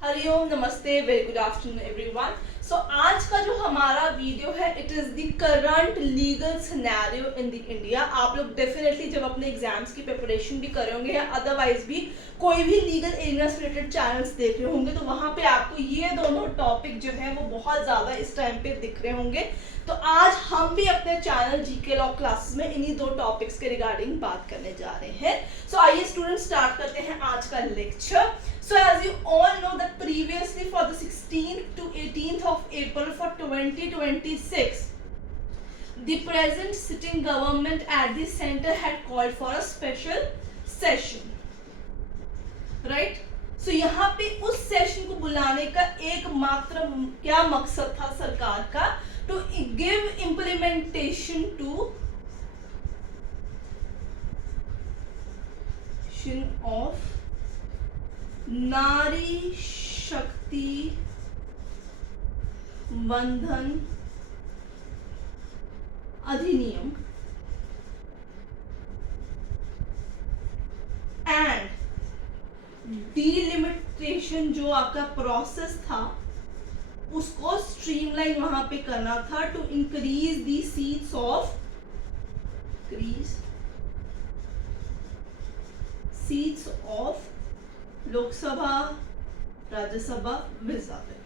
हरिओम, नमस्ते, very good afternoon everyone. सो आज का जो हमारा वीडियो है it is the current legal scenario in the India. आप लोग डेफिनेटली जब अपने एग्जाम्स की प्रिपरेशन भी कर रहे होंगे या अदरवाइज भी कोई भी लीगल एरिया से रिलेटेड चैनल्स देख रहे होंगे तो वहाँ पे आपको ये दोनों टॉपिक जो है वो बहुत ज़्यादा इस टाइम पे दिख रहे होंगे। तो आज हम भी अपने चैनल जीके लॉ क्लासेस में इन्हीं दो टॉपिक्स के रिगार्डिंग बात करने जा रहे हैं। सो आइए स्टूडेंट्स स्टार्ट करते हैं आज का lecture. So as you all know that previously for the 16th to 18th of April for 2026, the present sitting government at the center had called for a special session, right? So यहाँ पे उस session को बुलाने का एकमात्र क्या मकसद था सरकार का? To give implementation to of नारी शक्ति बंधन अधिनियम एंड डीलिमिटेशन जो आपका प्रोसेस था उसको स्ट्रीमलाइन वहां पे करना था to increase the seats of Lok Sabha, Rajya Sabha, Vidhan Sabha.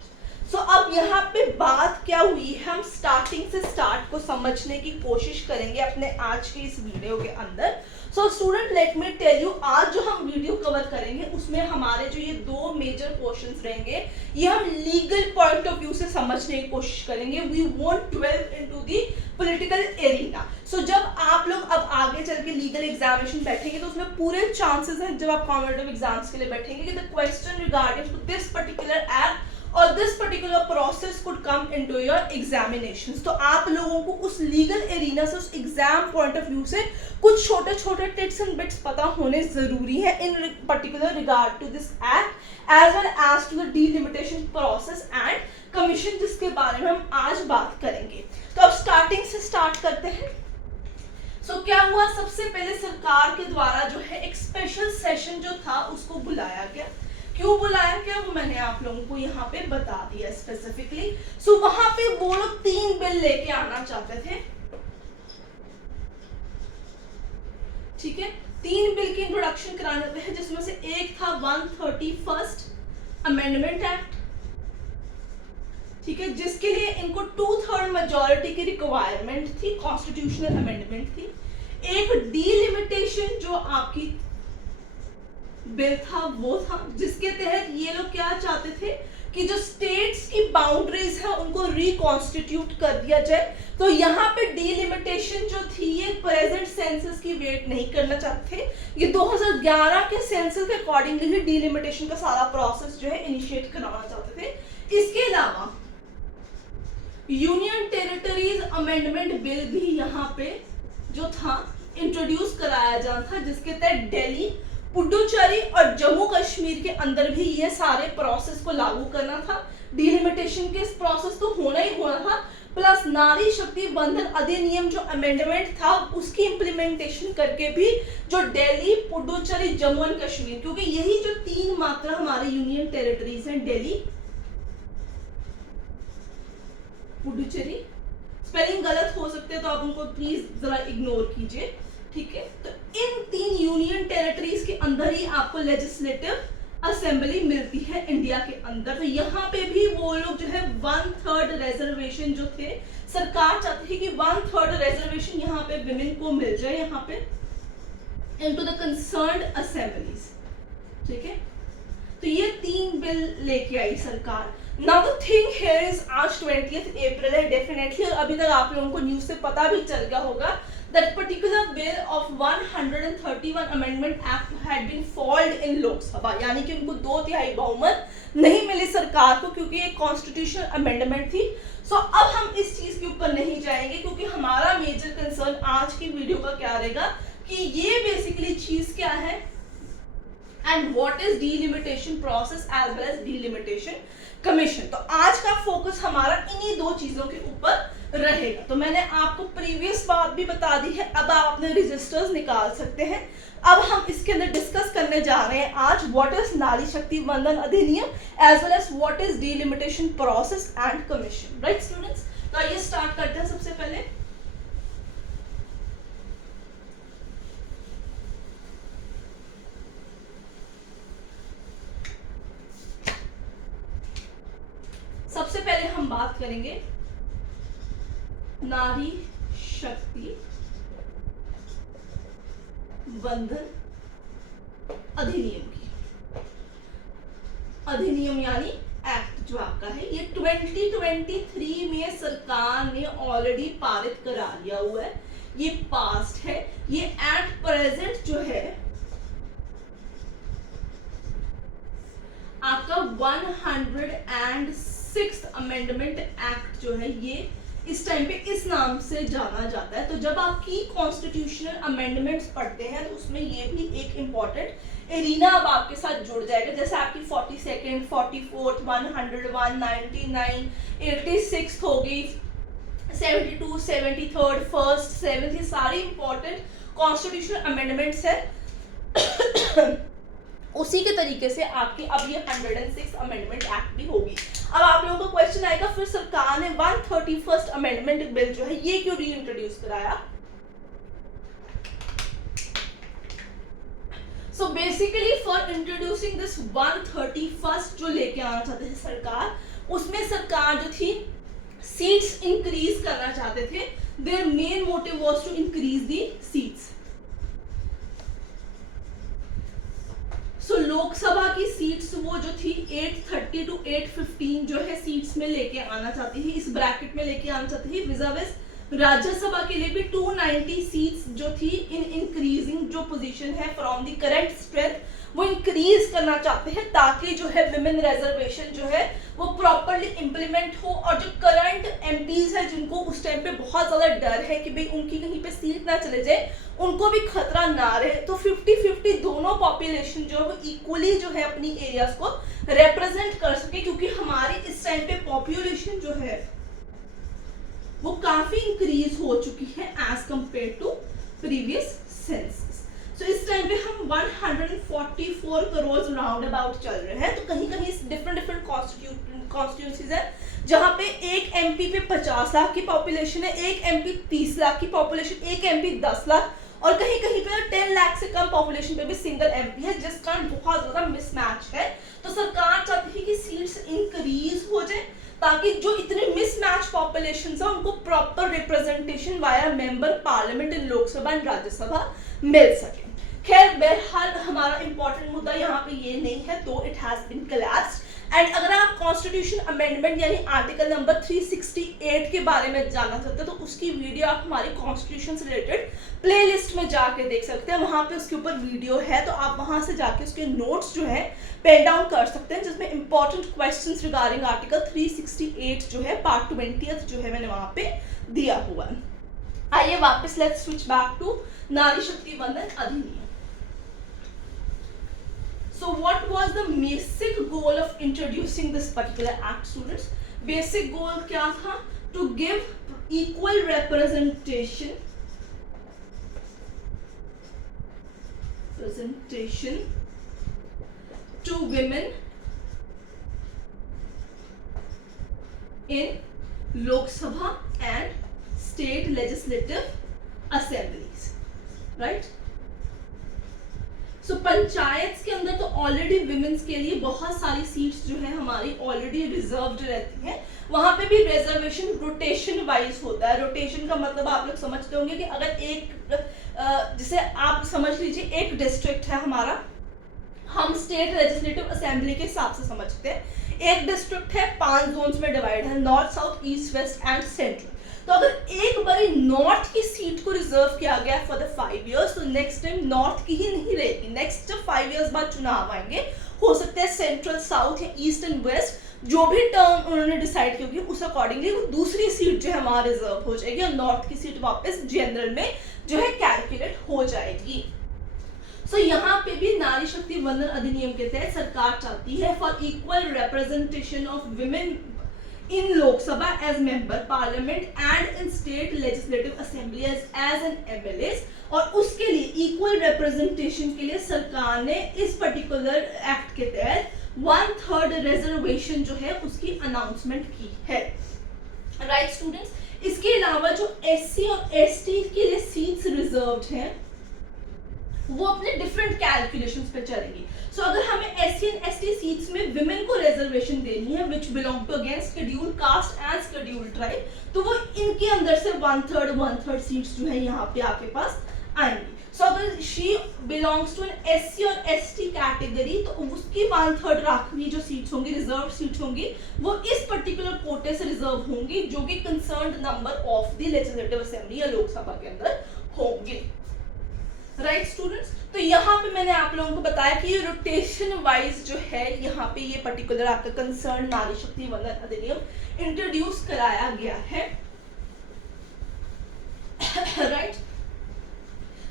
So अब यहाँ पे बात क्या हुई है, हम स्टार्टिंग से स्टार्ट को समझने की कोशिश करेंगे अपने आज के इस वीडियो के अंदर। So student let me tell you, आज जो हम वीडियो कवर करेंगे उसमें हमारे जो ये दो मेजर पोर्शंस रहेंगे ये हम लीगल पॉइंट ऑफ व्यू से समझने की कोशिश करेंगे। We won't delve into the political arena. So जब आप लोग अब आगे चल के लीगल एग्जामिनेशन बैठेंगे तो उसमें पूरे चांसेस हैं जब आप कॉम्पिटिटिव एग्जाम्स के लिए बैठेंगे कि the question regarding to this particular act और this particular process could come into your examinations. तो आप लोगों को उस लीगल एरिना से, उस एग्जाम पॉइंट ऑफ व्यू से कुछ छोटे छोटे टिप्स एंड बिट्स पता होने जरूरी है in particular regard to this act as well as to the delimitation process and commission, जिसके बारे में हम आज बात करेंगे। तो अब स्टार्टिंग से स्टार्ट करते हैं। सो क्या हुआ, सबसे पहले सरकार के द्वारा जो है एक स्पेशल सेशन जो था उसको बुलाया गया। क्यों बुलाया गया वो मैंने आप लोगों को यहाँ पे बता दिया स्पेसिफिकली। सो वहां पे वो लोग 3 बिल लेके आना चाहते थे, ठीक है। 3 बिल की इंट्रोडक्शन कराने हैं जिसमें से एक था 131st अमेंडमेंट एक्ट, ठीक है, जिसके लिए इनको 2/3 मेजॉरिटी की रिक्वायरमेंट थी, कॉन्स्टिट्यूशनल अमेंडमेंट थी। एक डीलिमिटेशन जो आपकी बिल था वो था, जिसके तहत ये लोग क्या चाहते थे कि जो स्टेट्स की बाउंड्रीज है उनको रिकॉन्स्टिट्यूट कर दिया जाए। तो यहाँ पे डीलिमिटेशन जो थी ये प्रेजेंट सेंसस की वेट नहीं करना चाहते थे, ये 2011 के सेंसस के अकॉर्डिंगली ही डीलिमिटेशन का सारा प्रोसेस जो है इनिशिएट कराना चाहते थे। इसके अलावा यूनियन टेरिटरीज अमेंडमेंट बिल भी यहाँ पे जो था इंट्रोड्यूस कराया जाना था, जिसके तहत दिल्ली, पुडुचेरी और जम्मू कश्मीर के अंदर भी ये सारे प्रोसेस को लागू करना था। डीलिमिटेशन के प्रोसेस तो होना ही होना था, प्लस नारी शक्ति बंधन अधिनियम जो अमेंडमेंट था उसकी इंप्लीमेंटेशन करके भी जो दिल्ली, पुडुचेरी, जम्मू एंड कश्मीर, क्योंकि यही जो 3 मात्र हमारे यूनियन टेरिटरीज हैं, दिल्ली, पुडुचेरी, स्पेलिंग गलत हो सकते हैं तो आप उनको प्लीज जरा इग्नोर कीजिए, ठीक है। तो इन 3 यूनियन टेरिटरीज के अंदर ही आपको लेजिस्लेटिव असेंबली मिलती है इंडिया के अंदर। तो यहाँ पे भी वो लोग जो है 1/3 रिजर्वेशन जो थे, सरकार चाहती थी कि 1/3 रिजर्वेशन यहाँ पे विमेन को मिल जाए यहाँ पे इनटू द कंसर्न्ड असेंबलीज, ठीक है। तो ये 3 बिल लेके आई सरकार। Now the thing here is आज 20th April है डेफिनेटली, और अभी तक आप लोगों को न्यूज से पता भी चल गया होगा that particular bill of 131 amendment act had been foiled in लोक सभा, यानी कि उनको 2/3 बहुमत नहीं मिली सरकार को क्योंकि एक कॉन्स्टिट्यूशनल अमेंडमेंट थी। सो अब हम इस चीज के ऊपर नहीं जाएंगे क्योंकि हमारा मेजर कंसर्न आज की वीडियो का क्या रहेगा कि ये बेसिकली चीज क्या है and what is delimitation process as well as delimitation commission. तो आज का फोकस हमारा इन्हीं 2 चीजों के ऊपर रहेगा। तो मैंने आपको प्रीवियस बात भी बता दी है, अब आप अपने रजिस्टर्स निकाल सकते हैं। अब हम इसके अंदर डिस्कस करने जा रहे हैं आज व्हाट इज नारी Shakti Vandan Adhiniyam as well as what is delimitation process and commission. Right students, तो आइए स्टार्ट करते हैं। सबसे पहले हम बात करेंगे नारी शक्ति वंदन अधिनियम की। अधिनियम यानी एक्ट जो आपका है, ये 2023 में सरकार ने ऑलरेडी पारित करा लिया हुआ है, ये पास्ट है। ये एट प्रेजेंट जो है आपका 106th अमेंडमेंट एक्ट जो है, ये इस टाइम पे इस नाम से जाना जाता है। तो जब आप की कॉन्स्टिट्यूशनल अमेंडमेंट्स पढ़ते हैं तो उसमें ये भी एक इम्पॉर्टेंट एरिना अब आपके साथ जुड़ जाएगा। जैसे आपकी 42nd, 44th, 101, 99, 86 हो गई, 72, 73rd, 1st, 7th, ये सारी इंपॉर्टेंट कॉन्स्टिट्यूशनल अमेंडमेंट्स है। उसी के तरीके से आपकी अब ये 106 अमेंडमेंट एक्ट भी होगी। अब आप लोगों को क्वेश्चन आएगा, फिर सरकार ने 131st अमेंडमेंट बिल जो है ये क्यों रीइंट्रोड्यूस कराया? So basically for introducing this 131st जो लेके आना चाहते थे सरकार, उसमें सरकार जो थी सीट्स इंक्रीज करना चाहते थे। Their main motive was to increase the seats. So Lok Sabha की सीट्स वो जो थी 830 टू 815 जो है सीट्स में लेके आना चाहती थी, इस ब्रैकेट में लेके आना चाहती थी। विजाविस राज्यसभा के लिए भी 290 सीट्स जो थी इन इंक्रीजिंग जो पोजीशन है फ्रॉम द करंट स्ट्रेंथ वो इंक्रीज करना चाहते हैं, ताकि जो है विमेन रिजर्वेशन जो है वो प्रॉपरली इंप्लीमेंट हो। और जो करंट एमपीज है जिनको उस टाइम पे बहुत ज्यादा डर है कि भाई उनकी कहीं पे सीट ना चले जाए, उनको भी खतरा ना रहे, तो 50-50 दोनों पॉपुलेशन जो है वो इक्वली जो है अपनी एरियाज को रिप्रेजेंट कर सके। क्योंकि हमारी इस टाइम पे पॉपुलेशन जो है वो काफी इंक्रीज हो चुकी है as compare to previous census. So इस टाइम पे हम 144 करोड़ राउंड अबाउट चल रहे हैं। तो कहीं कहीं डिफरेंट कॉन्स्टिट्यूंसीज है जहां पे एक एमपी पे 50 लाख की पॉपुलेशन है, एक एमपी 30 लाख की पॉपुलेशन, एक एमपी 10 लाख, और कहीं कहीं पे 10 लाख से कम पॉपुलेशन पे भी सिंगल एमपी है, जिस कारण बहुत ज्यादा मिसमैच है। तो सरकार चाहती है कि सीट्स इंक्रीज हो जाए ताकि जो इतने मिसमैच पॉपुलेशन है उनको proper representation via member parliament in Lok Sabha and Rajya Sabha मिल सके। खैर बहरहाल हमारा इंपॉर्टेंट मुद्दा यहाँ पे ये नहीं है, तो it has been collapsed. And अगर आप कॉन्स्टिट्यूशन अमेंडमेंट यानी आर्टिकल नंबर 368 के बारे में जानना चाहते हैं तो उसकी वीडियो आप हमारी कॉन्स्टिट्यूशन से रिलेटेड प्लेलिस्ट में जाके देख सकते हैं, वहां पे उसके ऊपर वीडियो है। तो आप वहां से जाके उसके नोट्स जो है पेन डाउन कर सकते हैं, जिसमें इंपॉर्टेंट क्वेश्चंस रिगार्डिंग आर्टिकल 368 जो है पार्ट 20 जो है मैंने वहां पे दिया हुआ है। आइए वापस लेट्स स्विच बैक टू नारी शक्ति वंदन अधिनियम। So what was the basic goal of introducing this particular act, students? Basic goal क्या था? To give equal representation to women in Lok Sabha and state legislative assemblies, right? सो पंचायत के अंदर तो already women's के लिए बहुत सारी सीट्स जो है हमारी ऑलरेडी रिजर्व्ड रहती हैं। वहां पे भी रिजर्वेशन रोटेशन वाइज होता है। रोटेशन का मतलब आप लोग समझते होंगे कि अगर एक जैसे आप समझ लीजिए एक डिस्ट्रिक्ट है हमारा, हम स्टेट लेजिस्लेटिव असेंबली के हिसाब से समझते हैं। एक डिस्ट्रिक्ट है 5 जोन्स में डिवाइड है, north, south, east, west and central. तो अगर एक बारी नॉर्थ की सीट को रिजर्व किया गया फॉर द 5 इयर्स, तो नेक्स्ट टाइम नॉर्थ की ही नहीं रहेगी। नेक्स्ट जब 5 इयर्स बाद चुनाव आएंगे, हो सकता है सेंट्रल, साउथ या ईस्ट एंड वेस्ट जो भी टर्म उन्होंने डिसाइड की होगी उस अकॉर्डिंगली वो दूसरी सीट जो है हमारा रिजर्व हो जाएगी और नॉर्थ की सीट वापस जनरल में जो है कैलकुलेट हो जाएगी। सो यहाँ पे भी नारी शक्ति वंदन अधिनियम के तहत सरकार चाहती है for equal representation of women in Lok Sabha as member parliament and in state legislative assembly as an MLAs, और उसके लिए इक्वल रिप्रेजेंटेशन के लिए सरकार ने इस पर्टिकुलर एक्ट के तहत 1/3 रिजर्वेशन जो है उसकी अनाउंसमेंट की है। राइट स्टूडेंट्स, इसके अलावा जो SC और ST के लिए सीट्स रिजर्व्ड हैं वो अपने डिफरेंट कैलकुलेशंस पे चलेंगी। सो अगर हमें SC एंड ST सीट्स में विमेन को रिजर्वेशन देनी है which belong to again schedule caste and schedule tribe, तो वो इनके अंदर से 1/3 सीट्स जो है यहाँ पे आपके पास आएंगी। सो अगर she belongs to an SC और ST कैटेगरी तो उसकी 1/3 राखवी जो सीट्स होंगी, रिजर्व सीट्स होंगी, वो इस पर्टिकुलर कोटे से रिजर्व होंगी जो कि concerned number of the legislative assembly या लोकसभा के अंदर होंगे। राइट स्टूडेंट्स, तो यहाँ पे मैंने आप लोगों को बताया कि ये रोटेशन वाइज जो है यहाँ पे ये पर्टिकुलर आपका कंसर्न नारी शक्ति वंदन अधिनियम इंट्रोड्यूस कराया गया है। राइट,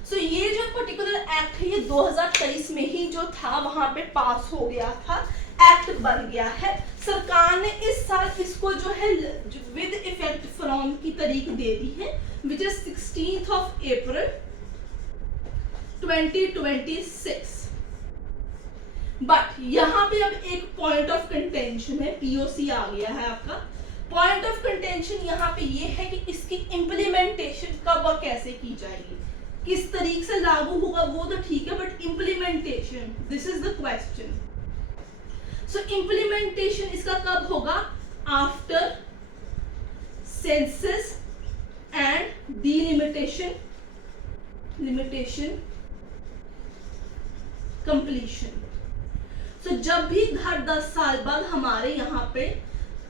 सो ये जो पर्टिकुलर एक्ट है ये 2023 में ही जो था वहां पे पास हो गया था, एक्ट बन गया है। सरकार ने इस साल इसको जो है विद इफेक्ट फ्रॉम की तारीख दे दी है विच इज 16 अप्रैल 2026। बट यहाँ पे अब एक पॉइंट ऑफ कंटेंशन है, POC आ गया है आपका। पॉइंट ऑफ कंटेंशन यहाँ पे ये है कि इसकी इम्प्लीमेंटेशन कब और कैसे की जाएगी, किस तरीके से लागू होगा वो तो ठीक है, but implementation, this is the question. So implementation इसका कब होगा? After census and delimitation completion. So जब भी हर 10 साल बाद हमारे यहाँ पे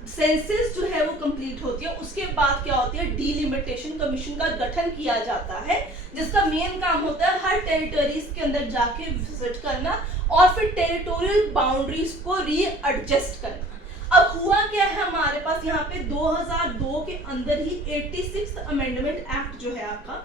सेंसस जो है वो कंप्लीट होती है, उसके बाद क्या होती है, डीलिमिटेशन कमीशन का गठन किया जाता है, जिसका मेन काम होता है हर टेरिटरीज के अंदर जाके विजिट करना और फिर टेरिटोरियल बाउंड्रीज को रीएडजस्ट करना। अब हुआ क्या है हमारे पास यहाँ पे 2002 के अंदर ही 86th अमेंडमेंट एक्ट जो है आपका,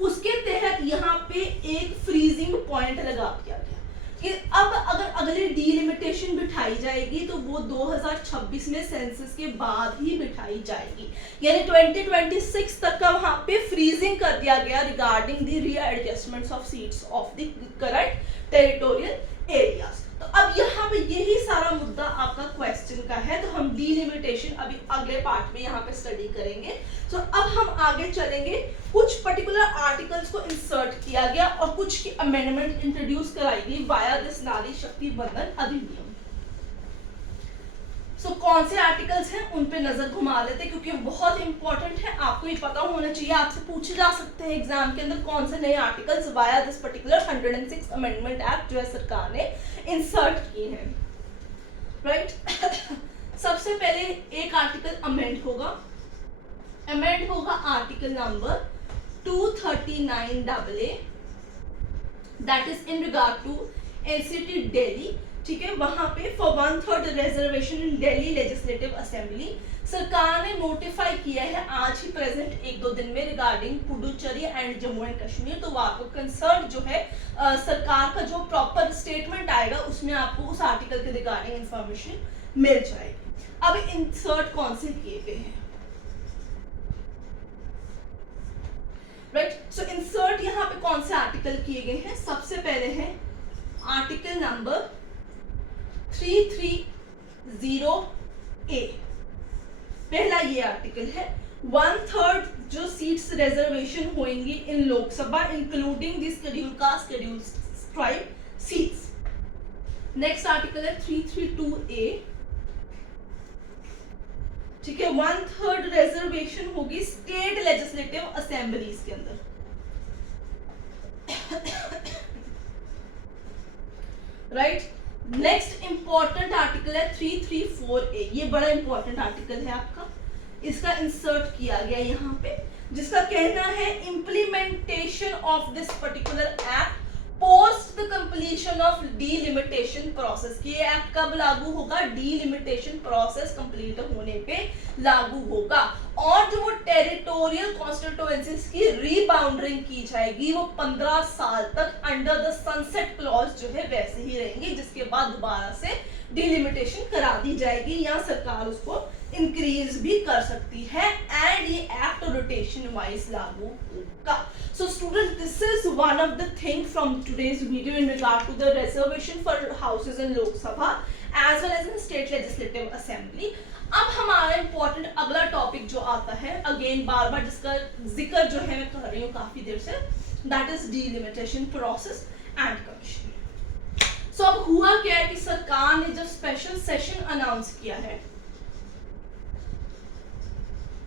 उसके तहत यहाँ पे एक फ्रीजिंग पॉइंट लगा दिया गया कि अब अगर अगली डीलिमिटेशन बिठाई जाएगी तो वो 2026 में सेंसस के बाद ही बिठाई जाएगी, यानी 2026 तक का वहां पे फ्रीजिंग कर दिया गया regarding the readjustments of seats of the current territorial areas. तो अब यहाँ पे यही सारा मुद्दा आपका क्वेश्चन का है, तो हम डीलिमिटेशन अभी अगले पार्ट में यहाँ पे स्टडी करेंगे। तो अब हम आगे चलेंगे, कुछ पर्टिकुलर आर्टिकल्स को इंसर्ट किया गया और कुछ की अमेंडमेंट इंट्रोड्यूस कराई गई वाया दिस नारी शक्ति वंदन अधिनियम। सो कौन से आर्टिकल्स हैं उन पे नजर घुमा लेते हैं क्योंकि बहुत इंपॉर्टेंट है, आपको ये पता होना चाहिए, आपसे पूछे जा सकते हैं एग्जाम के अंदर कौन से नए articles via this particular 106 amendment act जो है सरकार ने इंसर्ट किए हैं। राइट, सबसे पहले एक आर्टिकल अमेंड होगा article number 239AA, that is in regard to NCT Delhi. ठीक है, वहां पे for 1/3 reservation in Delhi legislative assembly सरकार ने नोटिफाई किया है आज ही प्रेजेंट 1-2 दिन में regarding Puducherry and Jammu and Kashmir. तो वो आपको कंसर्न जो है सरकार का जो प्रॉपर स्टेटमेंट आएगा उसमें आपको उस आर्टिकल के रिगार्डिंग इंफॉर्मेशन मिल जाएगी। अब इंसर्ट कौन से किए गए हैं? राइट, सो इंसर्ट यहाँ पे कौन से आर्टिकल किए गए हैं? सबसे पहले है आर्टिकल नंबर 330A। पहला ये आर्टिकल है 1/3 जो सीट्स रिजर्वेशन होंगी in Lok Sabha including the schedule caste schedule tribe seats. Next article है 332A। ठीक है, 1/3 रिजर्वेशन होगी स्टेट लेजिस्लेटिव असेंबलीज के अंदर। राइट, नेक्स्ट इंपॉर्टेंट आर्टिकल है 334A। ये बड़ा इंपॉर्टेंट आर्टिकल है आपका, इसका इंसर्ट किया गया यहाँ पे, जिसका कहना है implementation of this particular act post the completion of delimitation process. कि ये एक्ट कब लागू होगा? डीलिमिटेशन प्रोसेस कंप्लीट होने पे लागू होगा, और जो वो टेरिटोरियल कॉन्स्टिट्यूएंसीज की रीबाउंडरिंग की जाएगी वो 15 साल तक अंडर द सनसेट क्लॉज जो है वैसे ही रहेंगी, जिसके बाद दोबारा से डिलिमिटेशन करा दी जाएगी या सरकार उसको इंक्रीज भी कर सकती है एंड ये एक्ट रोटेशन वाइज लागू होगा. So students, this is one of the thing from today's video in regard to the reservation for houses in Lok Sabha as well as in State Legislative Assembly. अब हमारा important अगला topic जो आता है, again बार बार जिसका जिक्र जो है मैं कर रही हूँ काफी देर से, that is delimitation process and commission. So अब हुआ क्या है कि सरकार ने जब स्पेशल सेशन अनाउंस किया है,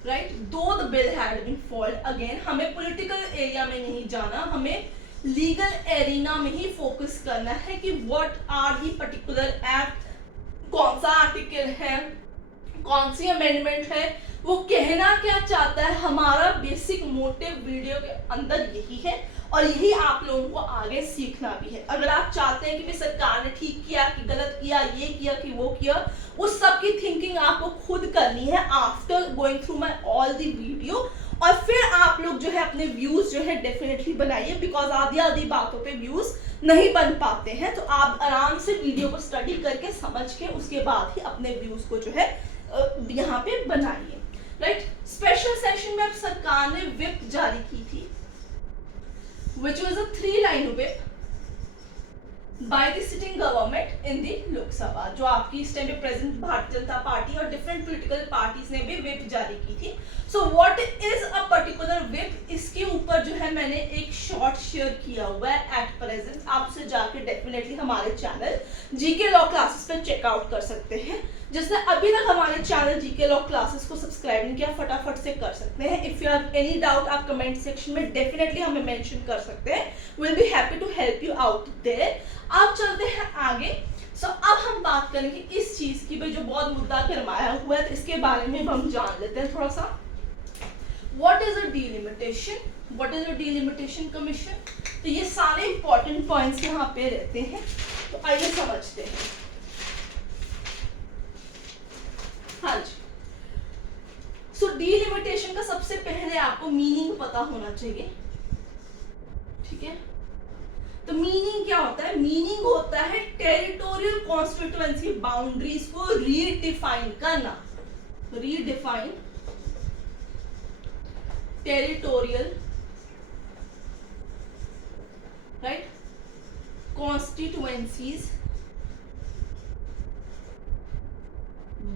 right, though the bill had been fold, again हमें पॉलिटिकल एरिया में नहीं जाना, हमें लीगल एरिना में ही फोकस करना है कि what are the particular act, कौन सा आर्टिकल है, कौन सी अमेंडमेंट है, वो कहना क्या चाहता है. हमारा बेसिक मोटिव वीडियो के अंदर यही है और यही आप लोगों को आगे सीखना भी है. अगर आप चाहते हैं कि भाई सरकार ने ठीक किया कि गलत किया, ये किया कि वो किया, उस सब की थिंकिंग आपको खुद करनी है after going through my all the video. और फिर आप लोग जो है अपने व्यूज जो है डेफिनेटली बनाइए, बिकॉज आधी बातों पे व्यूज नहीं बन पाते हैं. तो आप आराम से वीडियो को स्टडी करके समझ के उसके बाद ही अपने व्यूज को जो है यहाँ पे बनाइए. राइट, स्पेशल सेशन में अब सरकार ने व्हिप जारी की थी, which was a 3-line whip by the sitting government in the Lok Sabha. जो आपकी इस टाइम पे प्रेजेंट भारतीय जनता पार्टी और डिफरेंट पॉलिटिकल पार्टीज ने भी व्हिप जारी की थी. So what is a particular whip, इसके ऊपर जो है मैंने एक शॉर्ट शेयर किया हुआ है एट प्रेजेंट. आप उसे जाके डेफिनेटली हमारे चैनल जीके लॉ क्लासेस पे चेकआउट कर सकते हैं. जिसने अभी तक हमारे चैनल जीके लॉ क्लासेस को सब्सक्राइब नहीं किया, फटाफट से कर सकते हैं. If you have any doubt आप कमेंट सेक्शन में डेफिनेटली हमें मेंशन कर सकते हैं. Will be happy to help you out there. अब चलते हैं आगे. सो अब हम बात करेंगे इस चीज की, भाई जो बहुत मुद्दा गरमाया हुआ है, तो इसके बारे में हम जान लेते हैं थोड़ा सा. What is a delimitation, what is a delimitation commission. तो ये सारे इंपॉर्टेंट पॉइंट्स यहाँ पे रहते हैं, तो आइए समझते हैं. हाँ जी, सो डिलिमिटेशन का सबसे पहले आपको मीनिंग पता होना चाहिए. ठीक है, तो मीनिंग क्या होता है? मीनिंग होता है टेरिटोरियल कॉन्स्टिट्यूएंसी बाउंड्रीज को रीडिफाइन करना. Redefine territorial, right, constituencies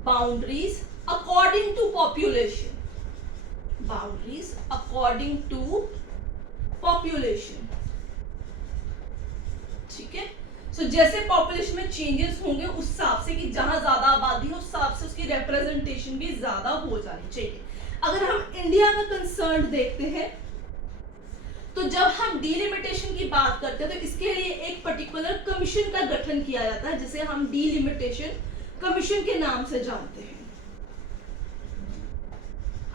boundaries according to population, boundaries according to population. ठीक है, सो जैसे पॉपुलेशन में चेंजेस होंगे उस हिसाब से कि जहां ज्यादा आबादी हो उस हिसाब से उसकी रिप्रेजेंटेशन भी ज्यादा हो जानी चाहिए. अगर हम इंडिया का कंसर्न देखते हैं, तो जब हम डिलिमिटेशन की बात करते हैं तो इसके लिए एक पर्टिकुलर कमीशन का गठन किया जाता है, जिसे हम डिलिमिटेशन कमीशन के नाम से जानते हैं.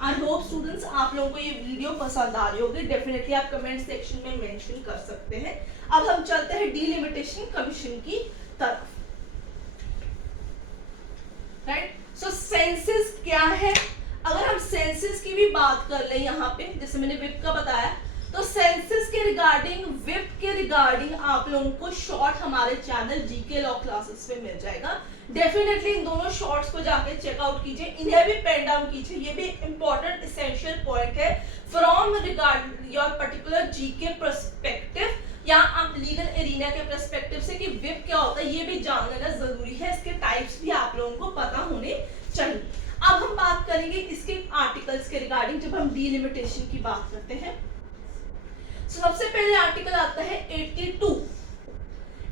आई होप स्टूडेंट्स आप लोगों को ये वीडियो पसंद आ रही होगी. डेफिनेटली आप कमेंट सेक्शन में मेंशन कर सकते हैं. अब हम चलते हैं डिलिमिटेशन कमीशन की तरफ. राइट, सो सेंसस क्या है? अगर हम सेंसस की भी बात कर ले यहाँ पे, जैसे मैंने व्हिप का बताया, तो सेंसस के रिगार्डिंग, व्हिप के रिगार्डिंग आप लोगों को शॉर्ट हमारे चैनल जीके लॉ क्लासेस पे मिल जाएगा. डेफिनेटली इन दोनों शॉर्ट्स को जाके चेकआउट कीजिए, इन्हें भी पेन डाउन कीजिए. ये भी इंपॉर्टेंट एसेंशियल पॉइंट है from regard your particular GK perspective या आप लीगल एरिना के पर्सपेक्टिव से कि व्हिप क्या होता है ये भी जान लेना जरूरी है. इसके टाइप्स भी आप लोगों को पता होने चाहिए. अब हम बात करेंगे इसके आर्टिकल्स के रिगार्डिंग. जब हम डिलिमिटेशन की बात करते हैं, सबसे पहले आर्टिकल आता है 82.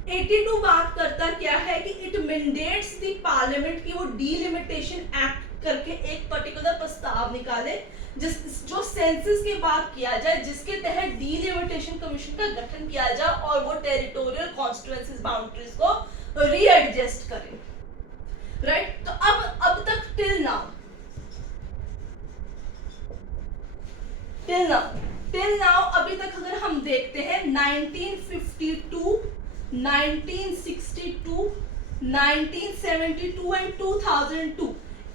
82 बात करता क्या है कि इट मैंडेट्स द पार्लियामेंट की वो डिलिमिटेशन एक्ट करके एक पर्टिकुलर प्रस्ताव निकाले जो सेंसस के बाद किया जाए, जिसके तहत डिलिमिटेशन कमीशन का गठन किया जाए और वो टेरिटोरियल कॉन्स्टिट्यूएंसीज बाउंड्रीज को रीएडजस्ट करे. राइट, तो अब तक टिल नाउ अभी तक अगर हम देखते हैं 1952, 1962, 1972 एंड 2002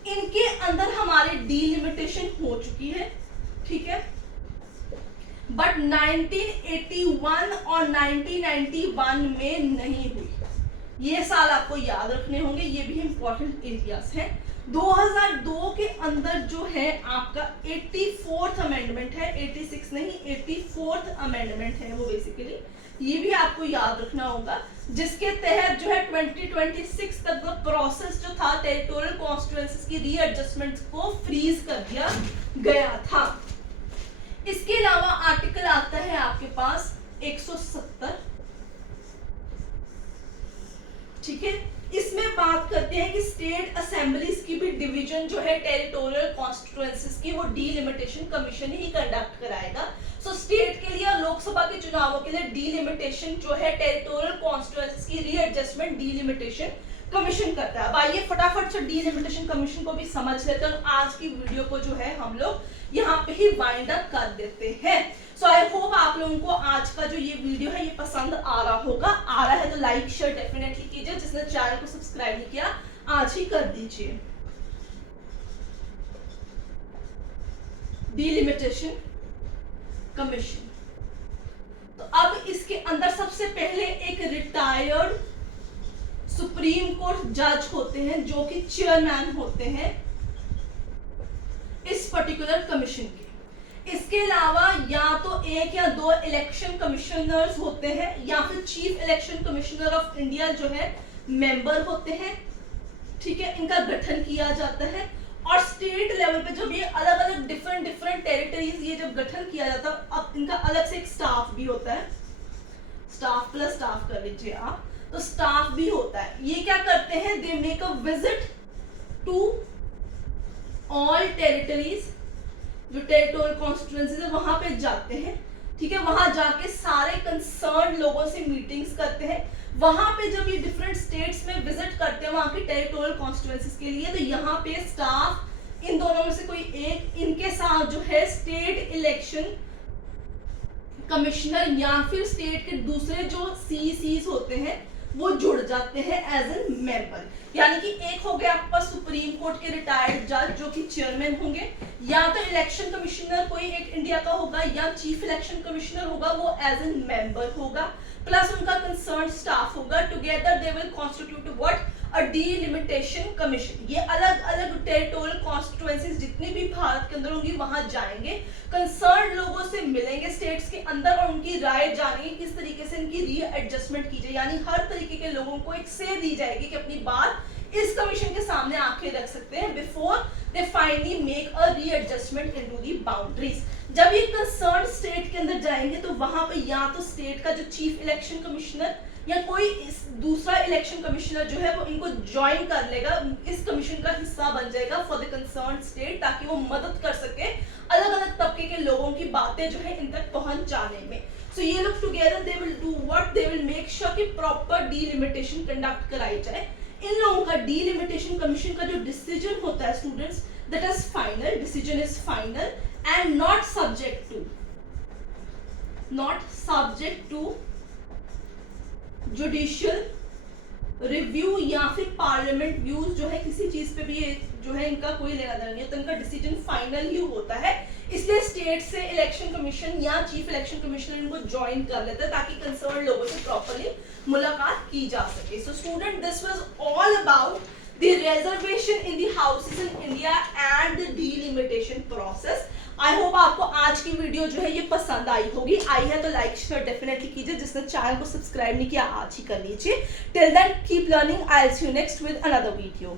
इनके अंदर हमारी डिलिमिटेशन हो चुकी है. ठीक है, बट 1981 और 1991 में नहीं हुई. ये साल आपको याद रखने होंगे, ये भी इंपॉर्टेंट एरियाज हैं। 2002 के अंदर जो है आपका 84th अमेंडमेंट है, 86 नहीं 84th अमेंडमेंट है वो बेसिकली, ये भी आपको याद रखना होगा, जिसके तहत जो है 2026 तक का प्रोसेस जो था टेरिटोरियल कॉन्स्टिट्यूएंसीज की रीएडजस्टमेंट को फ्रीज कर दिया गया था। इसके अलावा आर्टिकल आता है आपके पास 170, ठीक है। इसमें बात करते हैं कि स्टेट असेंबलीज की भी डिवीजन जो है टेरिटोरियल कॉन्स्टिट्यूएंसीज की वो डीलिमिटेशन कमीशन ही कंडक्ट कराएगा। सो स्टेट के लिए और लोकसभा के चुनावों के लिए डीलिमिटेशन जो है टेरिटोरियल कॉन्स्टिट्यूएंसीज की रीएडजस्टमेंट डीलिमिटेशन कमीशन करता है। अब आइए फटाफट से डीलिमिटेशन कमीशन को भी समझ लेते हैं, आज की वीडियो को जो है हम लोग यहाँ पे ही वाइंड अप कर देते हैं। सो आई होप आप लोगों को आज का जो ये वीडियो है ये पसंद आ रहा होगा। आ रहा है तो लाइक शेयर डेफिनेटली कीजिए, जिसने चैनल को सब्सक्राइब नहीं किया आज ही कर दीजिए। डीलिमिटेशन कमीशन, तो अब इसके अंदर सबसे पहले एक रिटायर्ड सुप्रीम कोर्ट जज होते हैं जो कि चेयरमैन होते हैं इस पर्टिकुलर कमीशन के। इसके अलावा या तो एक या दो इलेक्शन कमिश्नर्स होते हैं या फिर chief election commissioner of India जो है मेंबर होते हैं, ठीक है। इनका गठन किया जाता है और स्टेट लेवल पे जब ये अलग अलग डिफरेंट टेरिटरीज ये जब गठन किया जाता है, अब इनका अलग से एक स्टाफ भी होता है, स्टाफ प्लस स्टाफ कर लीजिए आप, तो स्टाफ भी होता है। ये क्या करते हैं, they make a visit to all territories, जो टेरिटोरियल कॉन्स्टिट्यूएंसीज है वहां पे जाते हैं, ठीक है। वहां जाके सारे कंसर्न लोगों से मीटिंग्स करते हैं। वहां पे जब ये डिफरेंट स्टेट्स में विजिट करते हैं वहां के टेरिटोरियल कॉन्स्टिट्यूएंसीज के लिए, तो यहाँ पे स्टाफ इन दोनों में से कोई एक, इनके साथ जो है स्टेट इलेक्शन कमिश्नर या फिर स्टेट के दूसरे जो सीईसीज होते हैं वो जुड़ जाते हैं एज एन मेंबर। यानी कि एक हो गया आपके पास सुप्रीम कोर्ट के रिटायर्ड जज जो कि चेयरमैन होंगे, या तो इलेक्शन कमिश्नर कोई एक इंडिया का होगा या चीफ इलेक्शन कमिश्नर होगा, वो एज एन मेंबर होगा, प्लस उनका कंसर्न स्टाफ होगा। Together they will constitute what, a delimitation commission. ये अलग अलग टेरिटोरियल कॉन्स्टिट्यूएंसीज जितनी भी भारत के अंदर होंगी वहां जाएंगे, कंसर्न लोगों से मिलेंगे स्टेट्स के अंदर और उनकी राय जानेंगे किस तरीके से इनकी रीएडजस्टमेंट की जाए। यानी हर तरीके के लोगों को एक से दी जाएगी कि अपनी बात इस कमीशन के सामने आके रख सकते हैं before they finally make a readjustment into the boundaries. जब ये कंसर्न स्टेट के अंदर जाएंगे तो वहां पे या तो स्टेट का जो चीफ इलेक्शन कमिश्नर या कोई दूसरा इलेक्शन कमिश्नर जो है वो इनको ज्वाइन कर लेगा, इस कमीशन का हिस्सा बन जाएगा फॉर द कंसर्न स्टेट, ताकि वो मदद कर सके अलग अलग तबके के लोगों की बातें जो है इन तक पहुंच जाने में। सो ये लोग together they will do what, they will make sure कि प्रॉपर डीलिमिटेशन कंडक्ट कराई जाए। इन लोगों का डीलिमिटेशन कमीशन का जो डिसीजन होता है students, that is final, decision is final and not subject to judicial review या फिर पार्लियामेंट व्यूज जो है, किसी चीज पे भी जो है इनका कोई लेना देना नहीं है, तो इनका डिसीजन फाइनल ही होता है। इसलिए स्टेट से इलेक्शन कमीशन या चीफ इलेक्शन कमिश्नर इनको ज्वाइन कर लेते हैं ताकि कंसर्न लोगों से प्रॉपर्ली मुलाकात की जा सके। So student, this was all about the reservation in the houses in India and the delimitation process. I hope आपको आज की वीडियो जो है ये पसंद आई होगी। आई है तो लाइक शेयर डेफिनेटली कीजिए, जिसने चैनल को सब्सक्राइब नहीं किया आज ही कर लीजिए। Till then keep learning, I will see you next with another video.